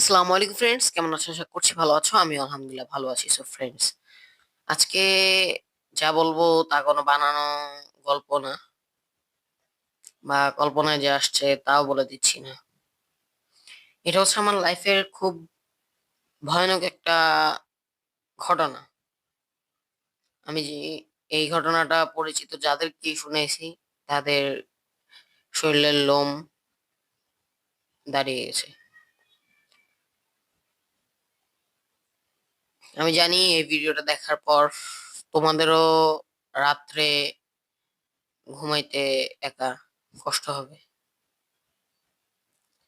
আসসালামু আলাইকুম ফ্রেন্ডস, কেমন আছো? আশা করছি ভালো আছো। আমি আলহামদুলিল্লাহ ভালো আছি। সো ফ্রেন্ডস, আজকে যা বলবো তা কোনো বানানো গল্প না, বা কল্পনায় যে আসছে তাও বলে দিচ্ছি না। এটা হচ্ছে আমার লাইফের খুব ভয়ানক একটা ঘটনা। আমি যে এই ঘটনাটা পরিচিত যাদেরকে শুনেছি তাদের শরীরের লোম দাঁড়িয়ে গেছে। আমি জানি এই ভিডিওটা দেখার পর তোমাদেরও রাত্রে ঘুমাইতে একা কষ্ট হবে।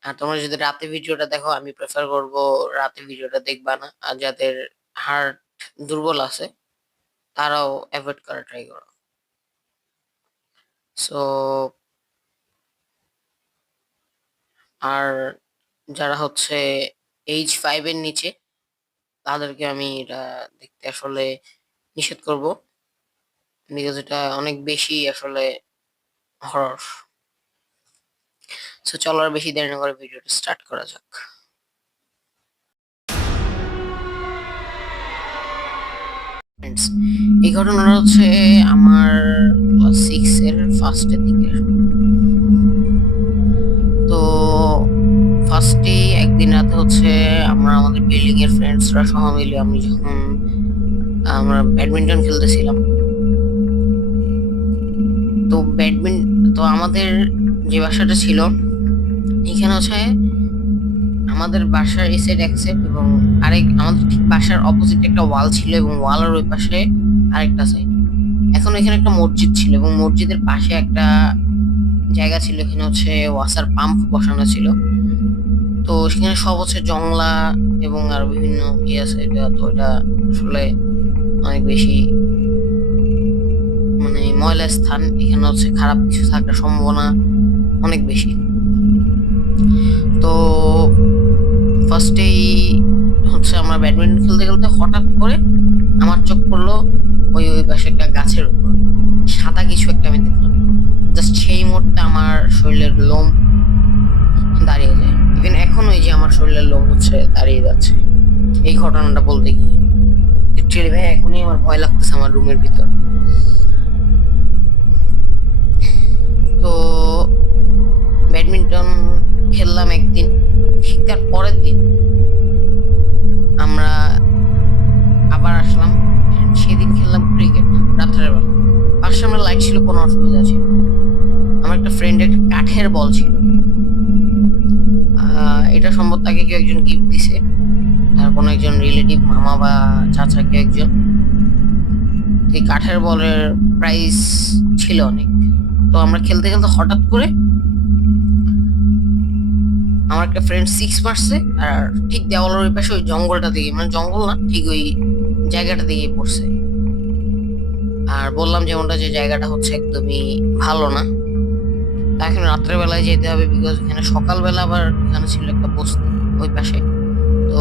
আর তোমরা যদি রাতে ভিডিওটা দেখো, আমি প্রেফার করব রাতে ভিডিওটা দেখবা না। আর যাদের হার্ট দুর্বল আছে তারাও অ্যাভয়েড করা ট্রাই করো। সো আর যারা হচ্ছে এইজ 5 এর নিচে তাদেরকে আমি এটা দেখতে আসলে নিষেধ করব, বিকজ এটা অনেক বেশি আসলে হরর। সো চলো আর বেশি দেরি না করে ভিডিওটা স্টার্ট করা যাক। Friends, এই ঘটনাটা হচ্ছে আমার ক্লাস 6 এর ফার্স্টের দিকে। তো ফার্স্টে একদিন রাতে হচ্ছে আমরা আমাদের বিল্ডিং এর ফ্রেন্ডসরা সহ মিলে আমি যখন আমরা ব্যাডমিন্টন খেলতেছিলাম। তো আমাদের যে বাসাটা ছিল এখানে হচ্ছে আমাদের বাসার এই সাইড এক সাইড, এবং আরেক আমাদের ঠিক বাসার অপোজিট একটা ওয়াল ছিল, এবং ওয়ালের ওই পাশে আরেকটা সাইড। এখন এখানে একটা মসজিদ ছিল, এবং মসজিদের পাশে একটা জায়গা ছিল, এখানে হচ্ছে ওয়াসার পাম্প বসানো ছিল। তো সেখানে সব হচ্ছে জংলা এবং আর বিভিন্ন ইয়ে আছে। এটা তো এটা আসলে অনেক বেশি মানে ময়লা স্থান, এখানে হচ্ছে খারাপ কিছু থাকার সম্ভাবনা অনেক বেশি। তো ফার্স্টেই হচ্ছে আমরা ব্যাডমিন্টন খেলতে খেলতে হঠাৎ করে আমার চোখ পড়লো ওই ওই পাশে একটা গাছের উপর সাদা কিছু একটা আমি দেখলাম। জাস্ট সেই মুহূর্তে আমার শরীরের লোম দাঁড়িয়ে যায়। ইভেন এখন ওই যে আমার শরীরের লোম হচ্ছে দাঁড়িয়ে যাচ্ছে এই ঘটনাটা বলতে গিয়ে। লিটারালি ভাই এখনই আমার ভয় লাগতেছে আমার রুমের ভিতর। তো ব্যাডমিন্টন খেললাম একদিন, ঠিক তার পরের দিন আমরা আবার আসলাম। সেদিন খেললাম ক্রিকেট রাত্রের বেলা। পাশে আমরা লাইট ছিল, কোনো অসুবিধা ছিল। আমার একটা ফ্রেন্ডের কাঠের বল ছিল, এটা সম্ভবত তাকে কেউ একজন গিফট দিছে, তার কোনো একজন রিলেটিভ, মামা বা চাচা কেউ একজন। এই কাঠের বলের প্রাইস ছিল অনেক। তো আমরা খেলতে খেলতে হঠাৎ করে আমার একটা ফ্রেন্ড 6 মারছে, আর ঠিক দেওয়ালের ওই পাশে ওই জঙ্গলটা দিকে, মানে জঙ্গল না ঠিক ওই জায়গাটা দিকে পড়ছে। আর বললাম যেমনটা যে জায়গাটা হচ্ছে একদমই ভালো না, তা এখন রাত্রের বেলায় যেতে হবে, বিকজ এখানে সকালবেলা আবার এখানে ছিল একটা বস্তি ওই পাশে। তো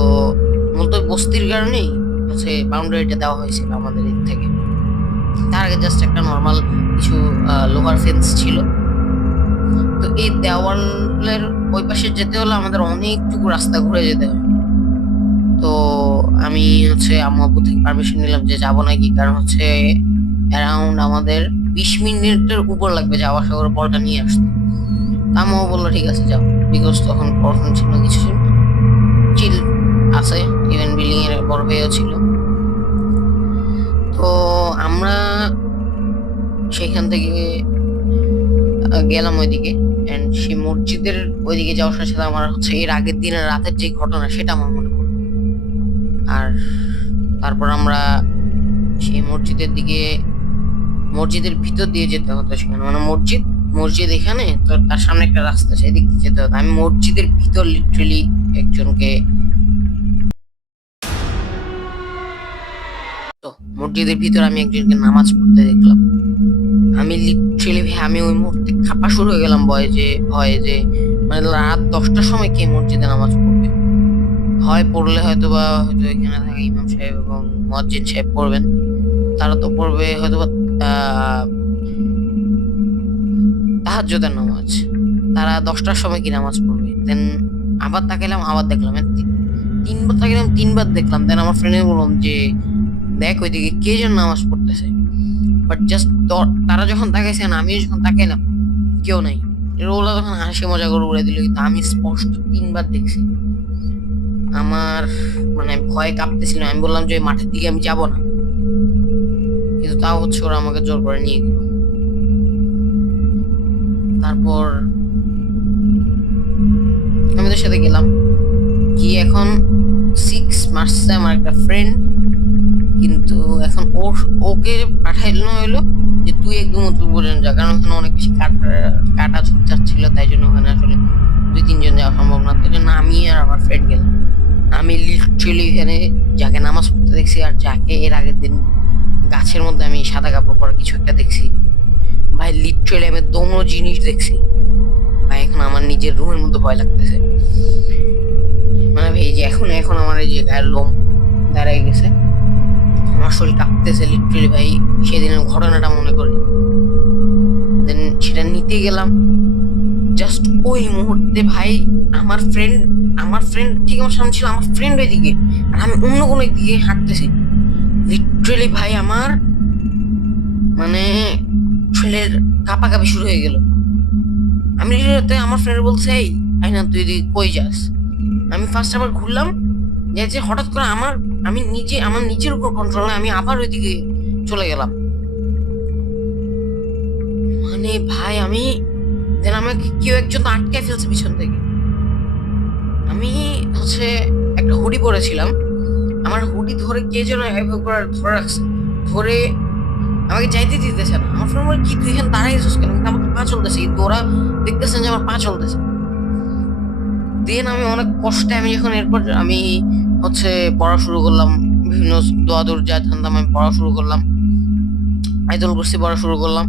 মূলত ওই বস্তির কারণেই হচ্ছে বাউন্ডারিটা দেওয়া হয়েছিল আমাদের দিক থেকে। তার আগে জাস্ট একটা নর্মাল কিছু লোহার ফেন্স ছিল। তো এই দেওয়ালের ওই পাশে যেতে হলে আমাদের অনেকটুকু রাস্তা ঘুরে যেতে হয়। তো আমি হচ্ছে আম্মু আব্বু থেকে পারমিশন নিলাম যে যাবো নাকি, কারণ হচ্ছে অ্যারাউন্ড আমাদের 20 মিনিটের উপর লাগবে যাওয়া আসা করে বলটা নিয়ে আসতে। আম্মু বললো ঠিক আছে যাও, বিকজ তখন পড়াশোনা ছিল না, কিছু ছিল না, চিল আছে। ইভেন বিল্ডিং এর বড় ভাইও ছিল। তো আমরা সেখান থেকে গেলাম ওইদিকে। এন্ড সেই মসজিদের ওইদিকে যাওয়ার সাথে সাথে আমার হচ্ছে এর আগের দিনের রাতের যে ঘটনা সেটা আমার মনে পড়লো। আর তারপর আমরা সেই মসজিদের দিকে, মসজিদের ভিতর দিয়ে যেতে হতো সেখানে, মানে মসজিদ এখানে, তো তার সামনে একটা রাস্তা, সেদিক দিয়ে যেতে হতো। আমি মসজিদের ভিতর লিটারেলি একজনকে, তো মসজিদের ভিতর আমি একজনকে নামাজ পড়তে দেখলাম। আমি লিটারেলি ভাই আমি ওই মুহূর্তে খাপা শুরু হয়ে গেলাম ভয়ে যে মানে রাত 10টার সময় কে মসজিদে নামাজ পড়বে। হয় পড়লে হয়তো এখানে থাকা ইমাম সাহেব এবং মুয়াজ্জিন সাহেব পড়বেন, তারা তো পড়বে হয়তোবা আহ তাহাজ্জুদের নামাজ। তারা 10টার সময় কি নামাজ পড়বে। দেন আবার তাকাইলাম, আবার দেখলাম তিনবার তাকালাম, তিনবার দেখলাম। দেন আমার ফ্রেন্ডে বললাম যে দেখ ওইদিকে কে যেন নামাজ পড়তেছে। বাট জাস্ট তারা যখন তাকাইছে না, আমিও যখন তাকাইলাম, কেউ নাই। ওরা তখন হাসি মজা করে উড়ে দিল, কিন্তু আমি স্পষ্ট তিনবার দেখছি। আমার মানে ভয় কাঁপতেছিল। আমি বললাম যে ওই মাঠের দিকে আমি যাব না, কিন্তু তাও হচ্ছে ওরা আমাকে জোর করে নিয়ে গেল। তারপর আমি ওদের সাথে গেলাম, গিয়ে এখন 6 মার্চে আমার একটা ফ্রেন্ড, কিন্তু এখন ওকে পাঠাইলো হইলো যে তুই একদম উত্তর পর্যন্ত যা, কারণ ওখানে অনেক বেশি কাটা ঝোপঝাড় ছিল, তাই জন্য ওখানে আসলে 2-3 জন যাওয়া সম্ভব না। তাই জন্য আমি আর আমার ফ্রেন্ড গেলাম। আমি লিটারেলি এখানে যাকে নামাজ পড়তে দেখছি, আর যাকে এর আগের দিন গাছের মধ্যে আমি সাদা কাপড় পরা কিছু একটা দেখছি, ভাই লিটারেলি আমি দোনো জিনিস দেখছি। ভাই এখন আমার নিজের রুমের মধ্যে ভয় লাগতেছে। মানে ভাই যে এখন আমার এই যে গায়ের লোম দাঁড়ায় গেছে, আমার শরীর কাঁপতেছে লিটারেলি ভাই। সেদিনের ঘটনাটা মনে করি, দেন সেটা নিতে গেলাম। জাস্ট ওই মুহূর্তে ভাই আমার ফ্রেন্ড ঠিক আমার সামনে ছিল, আমার ফ্রেন্ড ওইদিকে, আর আমি অন্য কোনো দিকে হাঁটতেছি। লিটারেলি ভাই আমার মানে শরীরের কাঁপাকাঁপি শুরু হয়ে গেল। আমি আমার ফ্রেন্ড বলছে এই আইনা তুই এদিকে কই যাস। আমি ফার্স্ট আবার ঘুরলাম, যে হঠাৎ করে আমার নিজের উপর কন্ট্রোল নেই, আমি আবার ওইদিকে চলে গেলাম। মানে ভাই আমি দেন আমাকে কেউ একজন আটকায় ফেলছে পিছন থেকে। আমি হচ্ছে একটা হুডি পরেছিলাম, আমার হুডি ধরে কে যেন ধরে রাখছে, ধরে আমাকে যাইতে দিতেছে না। আমার ফ্রেন্ড বলে কি তুই এখানে দাঁড়াই গেছিস কেন, কিন্তু আমার তো পা চলতেছে, কিন্তু ওরা দেখতেছেন যে আমার পা চলতেছে। দেন আমি অনেক কষ্টে এরপর আমি হচ্ছে পড়া শুরু করলাম, বিভিন্ন দোয়া দৌড় যা জানতাম আমি পড়া শুরু করলাম, আইদল কুরসি পড়া শুরু করলাম।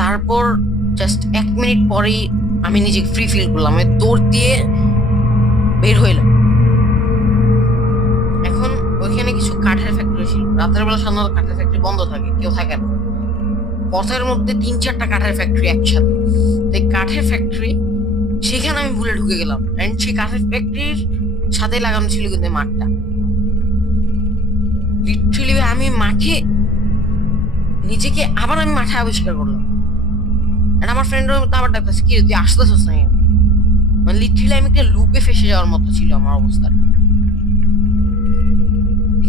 তারপর জাস্ট 1 মিনিট পরেই আমি নিজেকে ফ্রি ফিল করলাম, আমি দৌড় দিয়ে বের হইলাম। এখন ওইখানে কিছু কাঠের ফ্যাক্টরি ছিল, রাতের বেলা সাধারণত কাঠের ফ্যাক্টরি বন্ধ থাকে, কেউ থাকে না। পথের মধ্যে 3-4টা কাঠের ফ্যাক্টরি একসাথে, এই কাঠের ফ্যাক্টরি সেখানে আমি ভুলে ঢুকে গেলাম। এন্ড সেই কাঠের ফ্যাক্টরির সাথে লাগানো ছিল কিন্তু মাঠটা। লিটারেলি আমি মাঠে নিজেকে আবার আমি মাঠে আবিষ্কার করলাম। আর আমার ফ্রেন্ডের মতো আবার ডাকতেছে কি তুই আসতেছিস না, মানে লিটারেলি আমি একটা লুপে ফেসে যাওয়ার মতো ছিল আমার অবস্থা।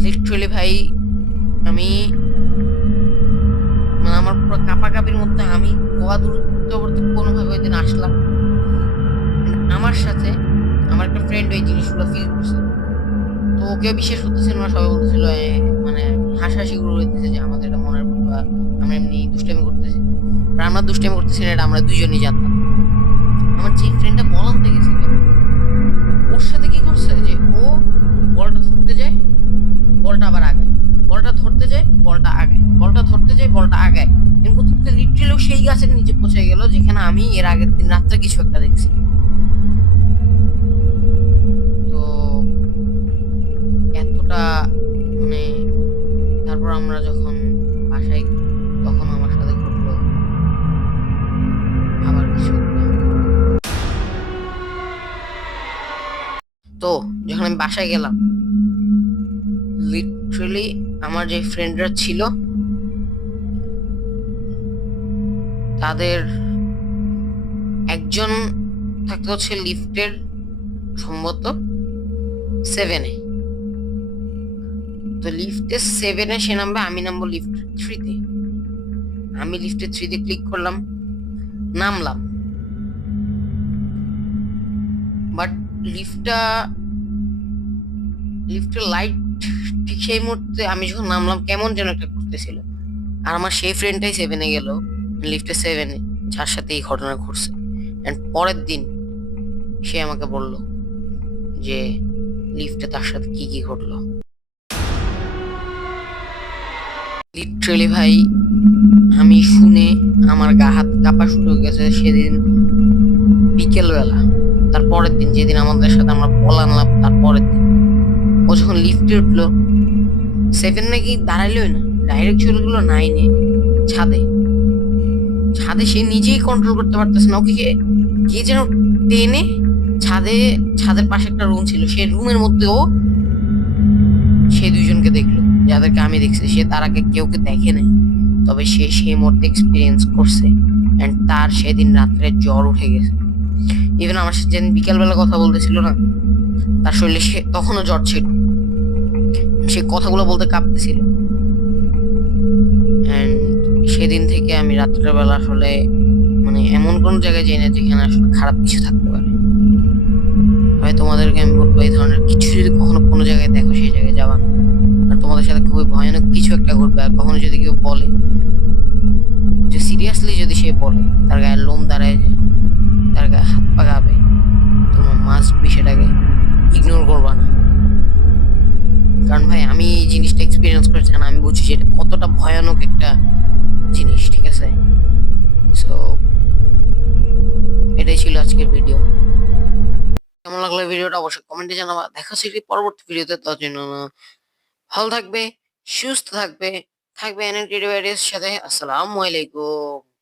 লিটারেলি ভাই আমি মানে আমার পুরো কাঁপাকাঁপির মধ্যে আমি গোয়া দূর করতে কোনোভাবে ওই দিন আসলাম। আমার সাথে আমার একটা ফ্রেন্ড ওই জিনিসগুলো ফিল করছে, তো ওকে বিশ্বাস করতেছিল না, সবাই বলতেছিল মানে হাসাহাসি গুলো হইতেছে যে আমাদের এটা মনের ভুল, বা আমরা এমনি দুষ্টামি করতেছি। আর আমরা দুষ্টামি করতেছি না, এটা আমরা দুইজনই জানতাম। আমার যে ফ্রেন্ডটা বল আনতে গেছিল, ওর সাথে কি করছে যে ও বলটা ধরতে যায়, বলটা আবার আগায়, বলটা ধরতে যায়, বলটা আগায়, বলটা ধরতে যায়, বলটা আগায়। এরকম লিটারেলি সেই গাছের নিচে পৌঁছে গেল যেখানে আমি এর আগের দিন রাত্রে কিছু একটা দেখছি। তো এতটা মানে তারপর আমরা যখন বাসায়, তখন আমার সাথে ঘটলো আবার কিছু একটা। তো যখন আমি বাসায় গেলাম, লিটারেলি আমার যে ফ্রেন্ডরা ছিল তাদের একজন থাকতে হচ্ছে লিফটের সম্ভবত 7-এ। তো লিফটে 7-এ সে নামবে, আমি নামবো লিফট 3-তে। আমি লিফটে 3-তে ক্লিক করলাম, নামলাম। বাট লিফটের লাইট ঠিক সেই মুহূর্তে আমি যখন নামলাম কেমন যেন একটা করতেছিল। আর আমার সেই ফ্রেন্ডটাই 7-এ গেল, লিফটে 7-এ, যার সাথে এই ঘটনা ঘটছে। এন্ড পরের দিন সে আমাকে বলল যে লিফটে তার সাথে কি কি ঘটলো। লিটারেলি ভাই আমি শুনে আমার গা হাত কাঁপা শুরু হয়ে গেছে। সেদিন বিকেলবেলা, তার পরের দিন যেদিন আমাদের সাথে আমরা বল আনলাম, তার পরের দিন ও যখন লিফটে উঠলো, 7 নাকি দাঁড়াইলোই না, ডাইরেক্ট চলে গেলো 9-এ, ছাদে। সে নিজেই কন্ট্রোল করতে পারতেছে না, ওকে কে যেন টেনে ছাদের পাশে একটা রুম ছিল, সেই রুমের মধ্যে ও সেই দুইজনকে দেখলো যাদেরকে আমি দেখছি। সে তার আগে কেউকে দেখে নাই, তবে সে সেই মুহূর্তে এক্সপিরিয়েন্স করছে। এন্ড তার সেদিন রাত্রে জ্বর উঠে গেছে। ইভেন আমার সাথে যেদিন বিকালবেলা কথা বলতেছিল না, তার শরীরে সে তখনও জ্বর ছিল। সে কথাগুলো বলতে কাঁপতেছিল। এন্ড সেদিন থেকে আমি রাত্রেবেলা আসলে মানে এমন কোন জায়গায় যাই না যেখানে আসলে খারাপ কিছু থাকতে পারে। ভাই তোমাদেরকে আমি বলবো, এই ধরনের কিছু যদি কখনো কোনো জায়গায় দেখো, সেই জায়গায় যাবা না। আর তোমাদের সাথে খুবই ভয়ানক কিছু একটা ঘটবে, আর কখনো যদি কেউ বলে যে সিরিয়াসলি, যদি সে বলে তার গায়ে লোম দাঁড়ায় যায়, তার গায়ে হাত পা কাঁপে, তোমরা মাস্ট বি সেটাকে ইগনোর করবা না। কারণ ভাই আমি এই জিনিসটা এক্সপিরিয়েন্স করেছি, না আমি বুঝছি যে এটা কতটা ভয়ানক একটা জিনিস, ঠিক আছে? সো এটাই ছিল আজকের ভিডিও। কেমন লাগলো ভিডিওটা অবশ্যই কমেন্টে জানাবা। দেখা হচ্ছে একটি পরবর্তী ভিডিওতে। তার জন্য ভালো থাকবে, সুস্থ থাকবে, থাকবে এনএনটি ডিভাইডের সাথে। আসসালামু আলাইকুম।